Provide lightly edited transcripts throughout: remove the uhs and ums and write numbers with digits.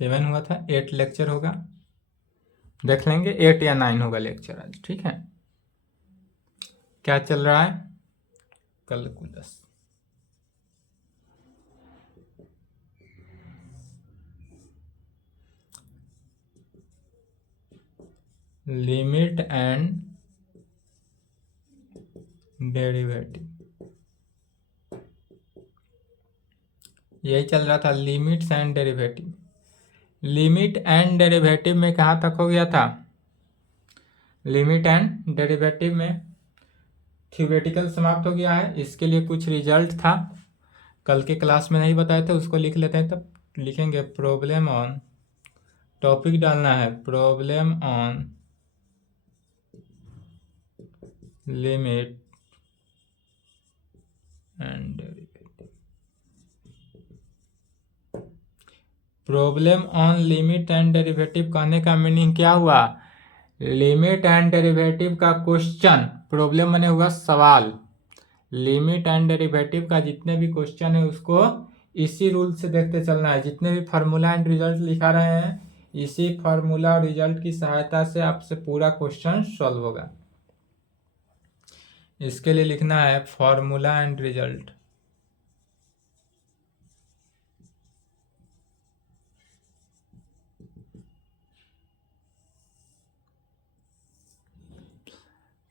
7 हुआ था, 8 लेक्चर होगा, देख लेंगे 8 या 9 होगा लेक्चर आज, ठीक है। क्या चल रहा है? कैलकुलस। लिमिट एंड डेरिवेटिव, यही चल रहा था, limits and derivative. Limit and derivative में कहाँ तक हो गया था? लिमिट एंड डेरिवेटिव में थ्योरेटिकल समाप्त हो गया है। इसके लिए कुछ रिजल्ट था, कल के क्लास में नहीं बताए थे, उसको लिख लेते हैं। तब लिखेंगे प्रॉब्लम ऑन, टॉपिक डालना है problem on limit and derivative. Problem on limit and derivative कहने का मीनिंग क्या हुआ? लिमिट एंड डेरिवेटिव का क्वेश्चन, प्रॉब्लम बने हुआ सवाल, लिमिट एंड डेरिवेटिव का जितने भी क्वेश्चन है उसको इसी रूल से देखते चलना है। जितने भी फार्मूला एंड रिजल्ट लिखा रहे हैं, इसी फार्मूला और रिजल्ट की सहायता से आपसे पूरा क्वेश्चन सॉल्व होगा। इसके लिए लिखना है formula and result.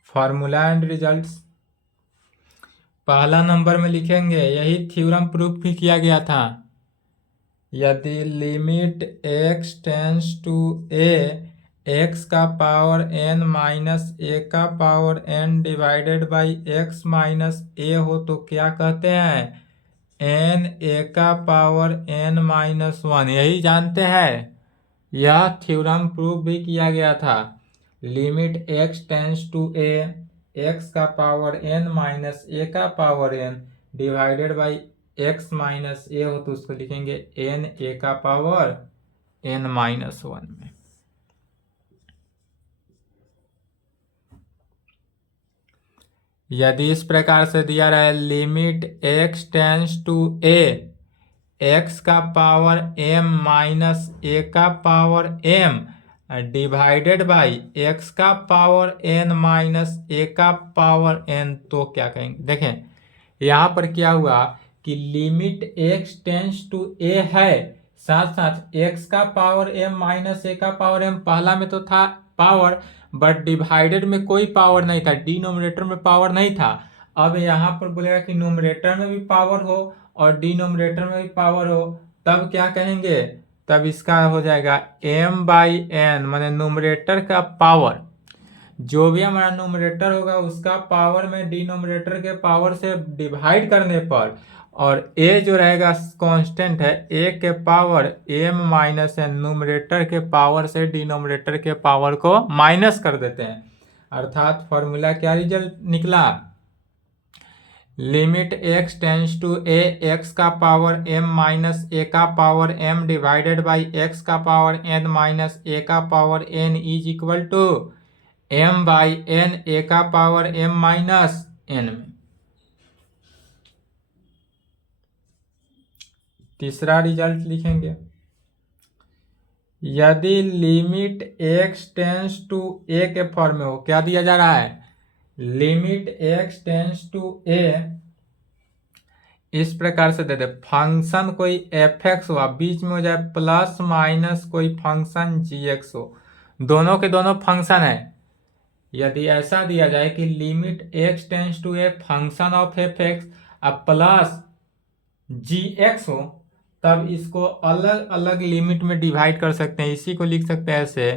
Formula and results पहला नंबर में लिखेंगे, यही थ्योरम प्रूफ भी किया गया था। यदि limit x tends to a, x का पावर n माइनस a का power n divided by x minus a हो तो क्या कहते हैं? n a का पावर n माइनस 1, यही जानते हैं। यह थ्योरम प्रूफ भी किया गया था। Limit x tends to a, x का पावर n माइनस a का power n divided by x minus a हो तो उसको लिखेंगे n a का पावर n माइनस 1 में। यदि इस प्रकार से दिया रहा है limit x tends to a, x का पावर m माइनस a का power m divided by x का पावर n माइनस a का पावर n, तो क्या कहेंगे? देखें यहाँ पर क्या हुआ कि limit x tends to a है, साथ साथ x का पावर m माइनस a का पावर m, पहला में तो था पावर, बट डिवाइडेड में कोई पावर नहीं था, डिनोमिनेटर में पावर नहीं था। अब यहाँ पर बोलेगा कि न्यूमरेटर में भी पावर हो और डिनोमिनेटर में भी पावर हो, तब क्या कहेंगे? तब इसका हो जाएगा m बाई n, माने न्यूमरेटर का पावर, जो भी हमारा न्यूमरेटर होगा उसका पावर में डिनोमिनेटर के पावर से डिवाइड करने पर, और a जो रहेगा कांस्टेंट है, a के power m minus n, numerator के पावर से डिनोमिनेटर के पावर को माइनस कर देते हैं। अर्थात फॉर्मूला क्या रिजल्ट निकला? Limit x tends to a, x का पावर m माइनस a का power m divided by x का पावर n माइनस a का power n is equal to m by n a का पावर m माइनस n में। तीसरा result लिखेंगे, यदि limit x tends to a के form में हो, क्या दिया जा रहा है? Limit x tends to a इस प्रकार से दे दे, फंक्शन कोई f(x) हो, बीच में हो जाए प्लस माइनस कोई फंक्शन g(x) हो, दोनों के दोनों फंक्शन है। यदि ऐसा दिया जाए कि limit x tends to A function of f(x) अब प्लस g(x) हो, तब इसको अलग अलग लिमिट में डिवाइड कर सकते हैं। इसी को लिख सकते हैं ऐसे,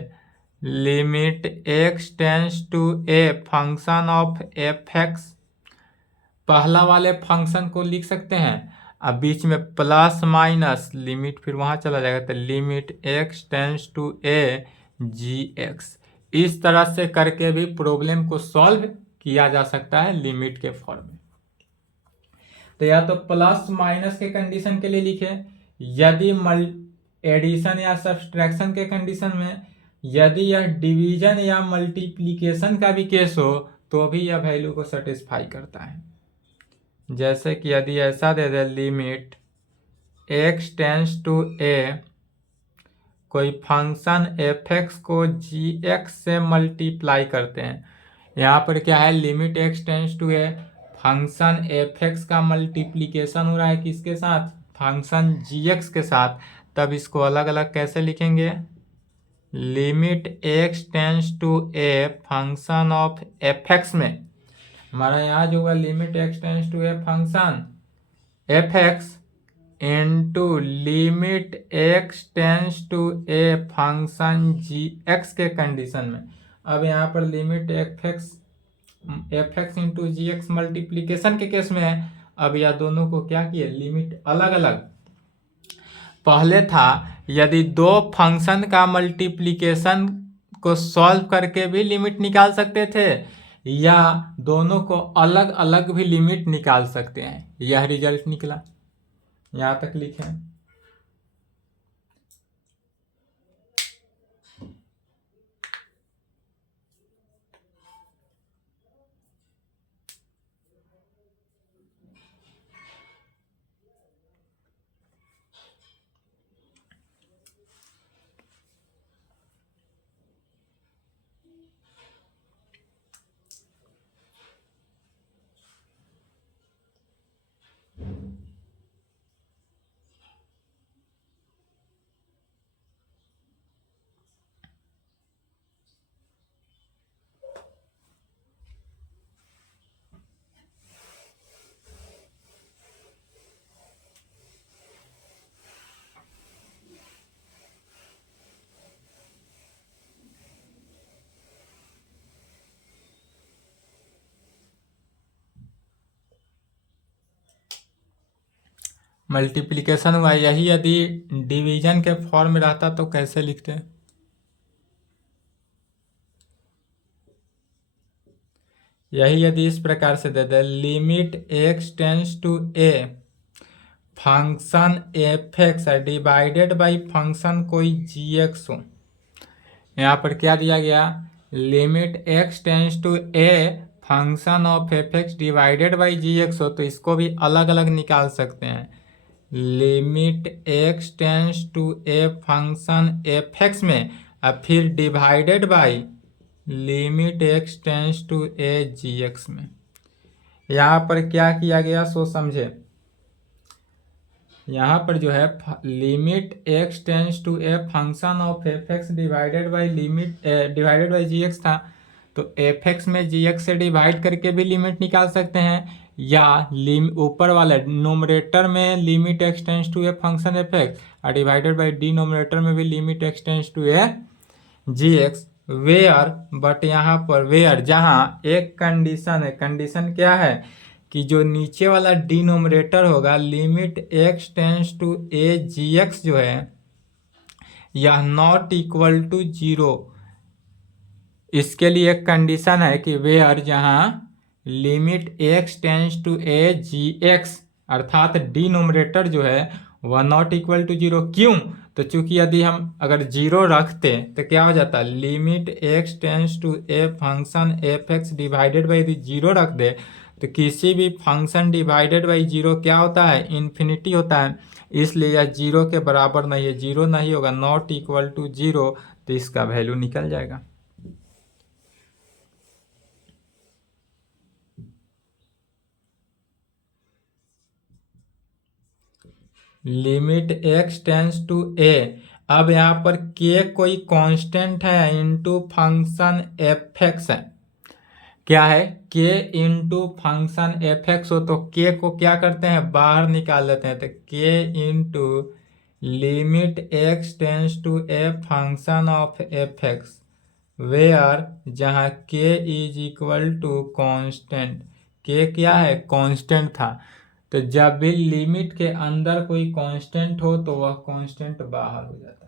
limit x tends to A function of f(x), पहला वाले फंक्शन को लिख सकते हैं, अब बीच में प्लस माइनस लिमिट फिर वहां चला जाएगा, तो limit x tends to a g(x). इस तरह से करके भी प्रॉब्लम को सॉल्व किया जा सकता है लिमिट के फॉर्म में। तो या तो प्लस माइनस के कंडीशन के लिए लिखे, यदि एडिशन या सब्सट्रैक्शन के कंडीशन में, यदि यह डिवीजन या मल्टीप्लिकेशन का भी केस हो तो भी यह वैल्यू को सेटिस्फाई करता है। जैसे कि यदि ऐसा दे दे limit x tends to a कोई फंक्शन एफ एक्स को जी एक्स से मल्टीप्लाई करते हैं। यहाँ पर क्या है, limit X tends to A, function F X का मल्टीप्लीकेशन हो रहा है किसके साथ, फंक्शन जी एक्स के साथ। तब इसको अलग अलग कैसे लिखेंगे, limit X tends to A function of F X में हमारा यहाँ जो होगा limit X tends to A function F X into limit X tends to A function G X के कंडीशन में। अब यहाँ पर limit F X into G X multiplication के केस में है। अब यह दोनों को क्या किए, लिमिट अलग अलग। पहले था यदि दो फंक्शन का मल्टीप्लीकेशन को सॉल्व करके भी लिमिट निकाल सकते थे, या दोनों को अलग अलग भी लिमिट निकाल सकते हैं। यह रिजल्ट निकला, यहाँ तक लिखें। मल्टीप्लिकेशन हुआ, यही यदि डिवीजन के फॉर्म में रहता तो कैसे लिखते हैं, यही यदि इस प्रकार से दे दे, limit X tends to A function F X divided by function कोई जी एक्स हो। यहाँ पर क्या दिया गया, limit X tends to A function of F X divided by G X हो, तो इसको भी अलग अलग निकाल सकते हैं। Limit X tends to A function F X में और फिर divided by limit X tends to A G X में। यहाँ पर क्या किया गया सो समझे। यहाँ पर जो है limit X tends to A function of F X divided by divided by G X था, तो एफ एक्स में जी एक्स से डिवाइड करके भी लिमिट निकाल सकते हैं, या ऊपर वाले नोमरेटर में limit X tends to A function F X और डिवाइडेड बाई डिनोमिनेटर में भी limit X tends to A G X. Where, but यहाँ पर वेयर जहाँ एक कंडीशन है, कंडीशन क्या है कि जो नीचे वाला डिनोमिनेटर होगा limit X tends to A G X जो है यह नॉट इक्वल टू जीरो। इसके लिए एक कंडीशन है कि वेयर जहाँ limit X tends to A G X अर्थात डिनोमिनेटर जो है वह नॉट इक्वल टू जीरो। क्यों, तो चूंकि यदि हम अगर जीरो रखते तो क्या हो जाता, limit X tends to A function F X divided by, यदि जीरो रख दे तो किसी भी फंक्शन डिवाइडेड बाई जीरो क्या होता है, इन्फिनिटी होता है। इसलिए यह जीरो के बराबर नहीं है, जीरो नहीं होगा, नॉट इक्वल टू जीरो, तो इसका वैल्यू निकल जाएगा। लिमिट एक्स टेंस टू ए, अब यहाँ पर के कोई कांस्टेंट है इनटू फंक्शन एफ एक्स है। क्या है, के इंटू फंक्शन एफ एक्स हो तो के को क्या करते हैं, बाहर निकाल लेते हैं, तो K into limit X tends to A function of F X where जहाँ K is equal to constant. के क्या है, कांस्टेंट था, तो जब भी लिमिट के अंदर कोई कांस्टेंट हो तो वह कांस्टेंट बाहर हो जाता है।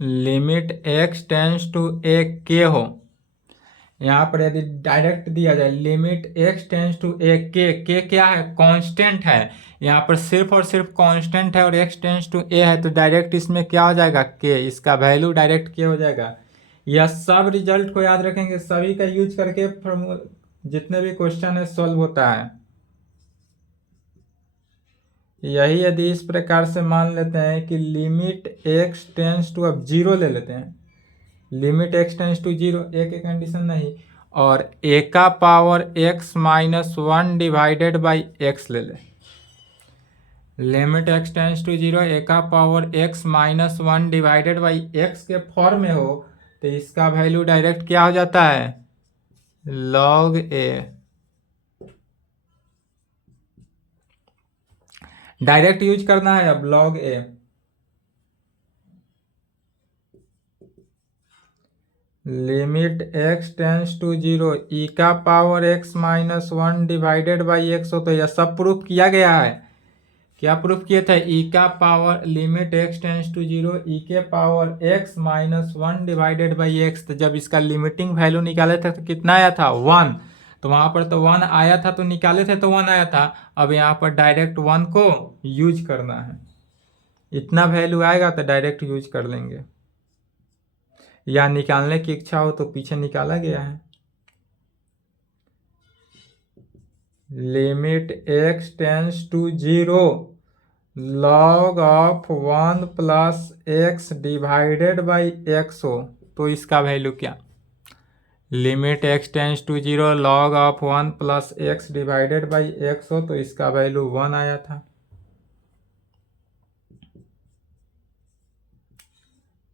लिमिट एक्स टेंस टू ए के हो, यहाँ पर यदि डायरेक्ट दिया जाए लिमिट x टेंस टू ए, के क्या है, कांस्टेंट है, यहाँ पर सिर्फ और सिर्फ कांस्टेंट है और x टेंस टू ए है, तो डायरेक्ट इसमें क्या हो जाएगा, के, इसका वैल्यू डायरेक्ट के हो जाएगा। यह सब रिजल्ट को याद रखेंगे, सभी का यूज करके जितने भी क्वेश्चन है सॉल्व होता है। यही यदि इस प्रकार से मान लेते हैं कि लिमिट x टेंस टू, अब जीरो ले लेते हैं, limit x tends to zero, A के कंडीशन नहीं, और a का power x minus one divided by X ले ले। Limit x tends to zero, a का power x minus one divided by X के फॉर्म में हो, तो इसका वैल्यू डायरेक्ट क्या हो जाता है, log a। डायरेक्ट यूज करना है अब log a। Limit x tends to zero, E का power x minus one divided by X हो, तो यह सब प्रूफ किया गया है। क्या प्रूफ किए थे, ई का power limit x tends to zero, E के power x minus one divided by X. तो जब इसका लिमिटिंग वैल्यू निकाले थे तो कितना आया था, वन, तो वहां पर तो वन आया था, तो निकाले थे तो वन आया था। अब यहाँ पर डायरेक्ट वन को यूज करना है, इतना वैल्यू आएगा तो डायरेक्ट यूज कर लेंगे, या निकालने की इच्छा हो तो पीछे निकाला गया है। Limit x tends to zero, log of one plus X divided by X हो, तो इसका वैल्यू क्या, limit x tends to zero, log of one plus X divided by X हो, तो इसका वैल्यू वन आया था।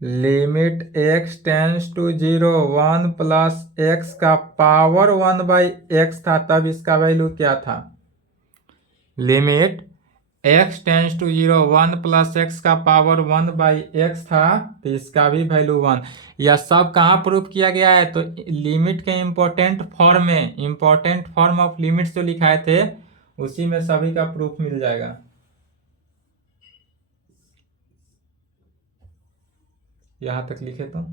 Limit x tends to zero, one plus X का पावर वन बाई एक्स था, तब इसका वैल्यू क्या था, limit x tends to zero, one plus X का पावर वन बाई एक्स था, तो इसका भी वैल्यू वन। यह सब कहाँ प्रूफ किया गया है, तो लिमिट के इंपॉर्टेंट फॉर्म में, इंपॉर्टेंट फॉर्म ऑफ लिमिट्स जो लिखाए थे उसी में सभी का प्रूफ मिल जाएगा। यहां तक लिखे तो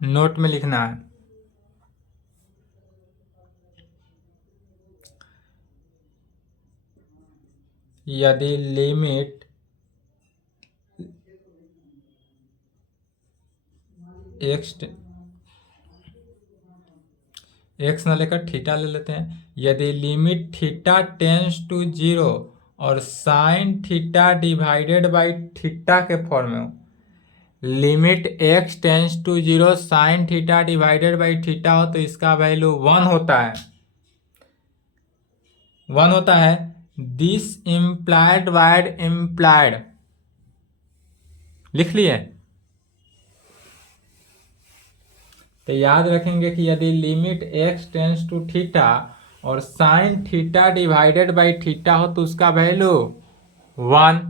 नोट में लिखना है। यदि लिमिट एक्स न लेकर थीटा ले लेते हैं, यदि limit theta tends to zero और sine theta divided by theta के फॉर्म में हो, limit x tends to zero, sine theta divided by theta हो, तो इसका वैल्यू वन होता है, वन होता है। दिस इम्प्लाइड वाइड इम्प्लाइड, लिख लिए। तो याद रखेंगे कि यदि limit x tends to theta और sine theta divided by theta हो, तो उसका वैल्यू वन।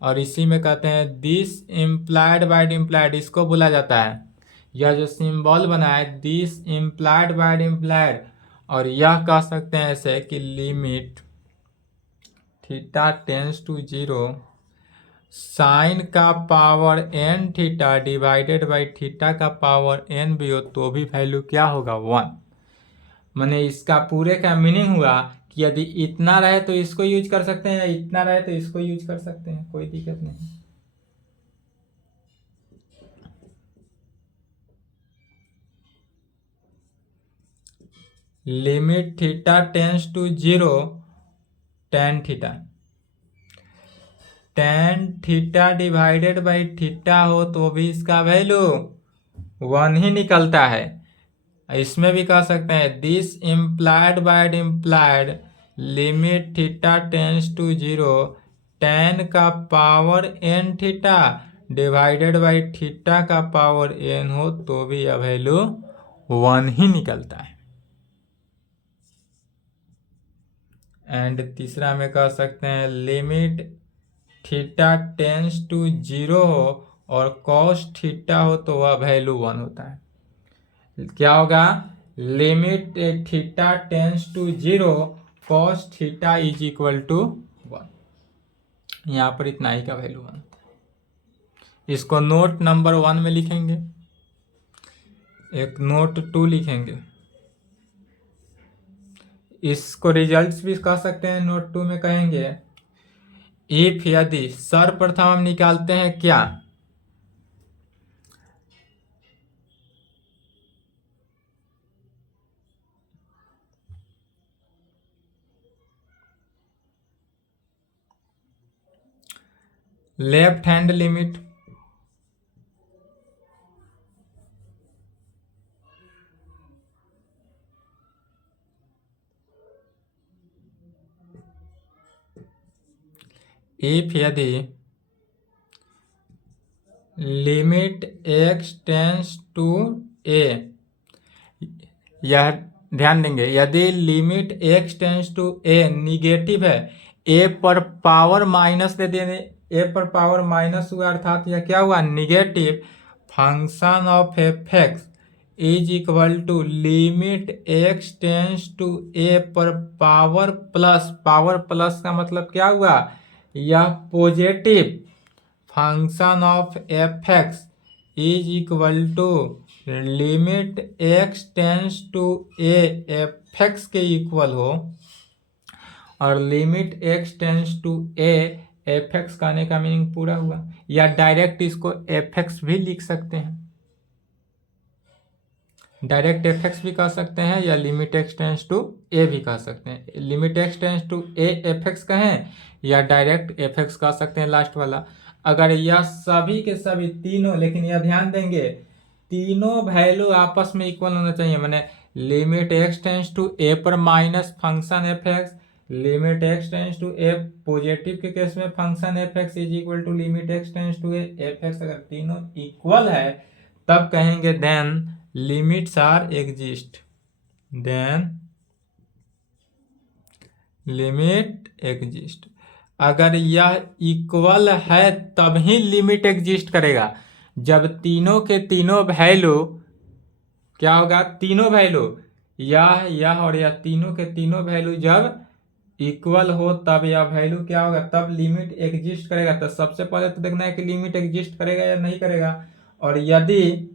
और इसी में कहते हैं दिस इम्प्लाइड बाइड इम्प्लाइड, इसको बोला जाता है, यह जो सिंबल बना है दिस इम्प्लाइड बाइड इम्प्लाइड, और यह कह सकते हैं ऐसे कि limit theta tends to zero, sine का power n theta divided by theta का पावर n भी हो, तो भी वैल्यू क्या होगा, वन। माने इसका पूरे का मीनिंग हुआ कि यदि इतना रहे तो इसको यूज कर सकते हैं, या इतना रहे तो इसको यूज कर सकते हैं, कोई दिक्कत नहीं। Limit theta tends to zero, tan theta, tan theta divided by theta हो तो भी इसका वैल्यू 1 ही निकलता है। इसमें भी कह सकते हैं this implied by implied limit theta tends to 0 tan का power n theta divided by theta का पावर n हो तो भी यह वैल्यू 1 ही निकलता है। एंड तीसरा में कह सकते हैं लिमिट थीटा टेंस टू 0 हो और कॉस थीटा हो तो वह वैल्यू 1 होता है। क्या होगा? Limit theta tends to 0 cos theta is equal to 1। यहाँ पर इतना ही का वैल्यू 1 होता है। इसको नोट नंबर 1 में लिखेंगे, एक नोट 2 लिखेंगे। इसको रिजल्ट्स भी कह सकते हैं, नोट 2 में कहेंगे इफ यदि सर्वप्रथम हम निकालते हैं क्या, लेफ्ट हैंड लिमिट इफ यदि limit x tends to a, यह ध्यान देंगे यदि limit x tends to a negative है, a पर पावर माइनस दे देने, a पर पावर माइनस हुआ अर्थात यह क्या हुआ? Negative. Function of f(x) is equal to limit x tends to a पर पावर प्लस, पावर प्लस का मतलब क्या हुआ? यह positive. Function of f(x) is equal to limit x tends to a f(x) के इक्वल हो, और limit x tends to a f(x) कहने का मीनिंग पूरा हुआ। या डायरेक्ट इसको f(x) भी लिख सकते हैं, डायरेक्ट f(x) भी कह सकते हैं या limit x tends to a भी कह सकते हैं। Limit x tends to a f(x) कहें या डायरेक्ट f(x) कह सकते हैं लास्ट वाला। अगर यह सभी के सभी तीनों, लेकिन यह ध्यान देंगे तीनों वैल्यू आपस में इक्वल होना चाहिए। मैंने limit x tends to a पर minus function f(x), limit x tends to a positive के केस में function f(x) is equal to limit x tends to a f(x)। अगर तीनों इक्वल है तब कहेंगे then limits are exist, then limit exist. अगर यह इक्वल है तब ही लिमिट एग्जिस्ट करेगा। जब तीनों के तीनों वैल्यू क्या होगा? तीनों वैल्यू यह और यह तीनों के तीनों वैल्यू जब इक्वल हो तब यह वैल्यू क्या होगा? तब लिमिट एग्जिस्ट करेगा। तो सबसे पहले तो देखना है कि लिमिट एग्जिस्ट करेगा या नहीं करेगा। और यदि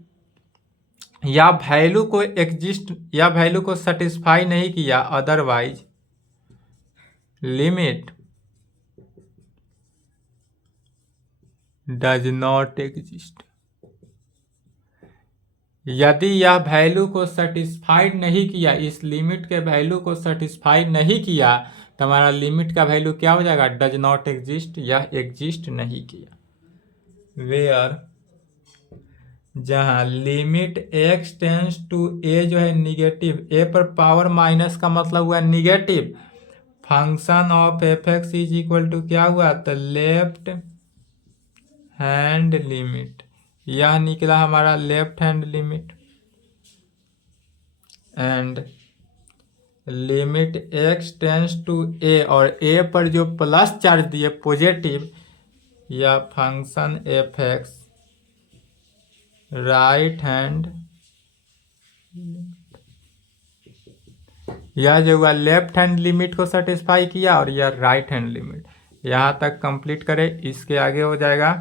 या वैल्यू को एग्जिस्ट या वैल्यू को सेटिस्फाई नहीं किया, otherwise limit does not exist. यदि यह वैल्यू को सेटिस्फाइड नहीं किया, इस लिमिट के वैल्यू को सेटिस्फाइड नहीं किया, तो हमारा लिमिट का वैल्यू क्या हो जाएगा? डज नॉट एग्जिस्ट, यह एग्जिस्ट नहीं किया। वेयर जहां limit x tends to a जो है निगेटिव, a पर पावर माइनस का मतलब हुआ negative. Function of f(x) is equal to क्या हुआ? तो लेफ्ट हैंड लिमिट, यह निकला हमारा left hand limit. And limit x tends to a, और a पर जो प्लस चार्ज दिए पॉजिटिव, या फंक्शन f(x) राइट हैंड, यह जो हुआ लेफ्ट हैंड लिमिट को सेटिस्फाई किया और यह राइट हैंड लिमिट। यहाँ तक कंप्लीट करें, इसके आगे हो जाएगा।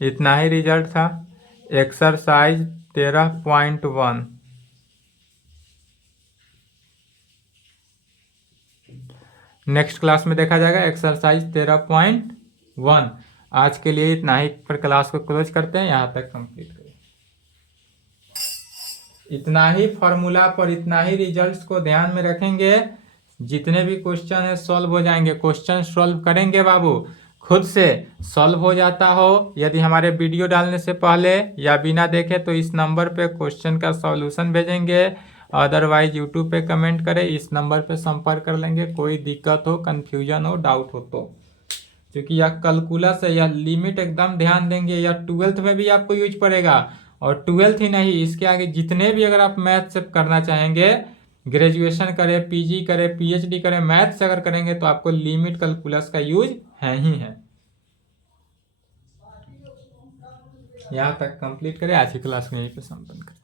इतना ही रिजल्ट था एक्सरसाइज 13.1। नेक्स्ट क्लास में देखा जाएगा एक्सरसाइज 13.1। आज के लिए इतना ही पर क्लास को क्लोज करते हैं, यहाँ तक कंप्लीट करें। इतना ही फॉर्मूला पर इतना ही रिजल्ट्स को ध्यान में रखेंगे, जितने भी क्वेश्चन है सॉल्व हो जाएंगे। क्वेश्चन सॉल्व करेंगे बाबू, खुद से सॉल्व हो जाता हो यदि हमारे वीडियो डालने से पहले या बिना देखे तो इस नंबर पे क्वेश्चन का सॉल्यूशन भेजेंगे, अदरवाइज यूट्यूब पे कमेंट करें, इस नंबर पे संपर्क कर लेंगे। कोई दिक्कत हो, कन्फ्यूजन हो, डाउट हो तो, क्योंकि यह कैलकुलस है, यह लिमिट एकदम ध्यान देंगे, यह 12th में भी आपको यूज पड़ेगा। और 12th ही नहीं, इसके आगे जितने भी अगर आप मैथ से करना चाहेंगे, ग्रेजुएशन करें, पीजी करें, पीएचडी करें, मैथ से अगर करेंगे तो आपको लिमिट कैलकुलस का यूज है ही है। यहाँ तक कंप्लीट करें, आज की क्लास में यहीं पे संपन्न करें।